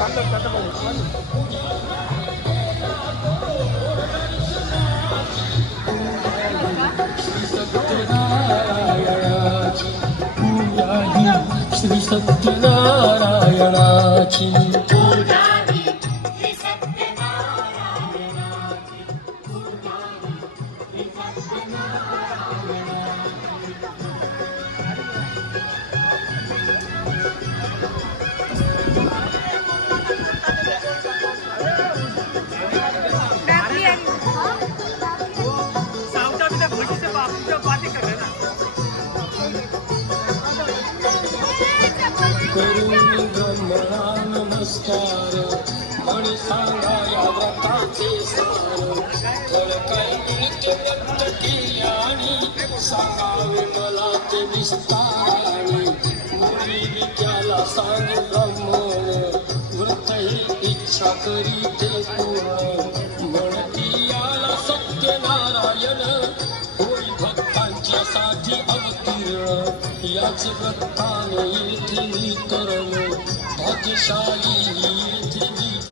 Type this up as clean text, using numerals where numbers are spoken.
सत्यनारायणाची पूजा ही श्री सत्यनारायणाची पूजा ही श्री सत्यनारायणाची पूजा ही श्री करून ब्रह्मणा नमस्कार म्हणे सांगा या व्रताचे सार फळ काय मिळते वंतकी आणि सांगावे मला ते विस्ताराने मुली विद्याला सांग ब्रह्मण व्रत ही इच्छा करी ते पूर्ण म्हणती याला सत्यनारायण होई भक्तांच्या साठी अवतीर्ण याच व्रताने येथे तरण भाग्यशाली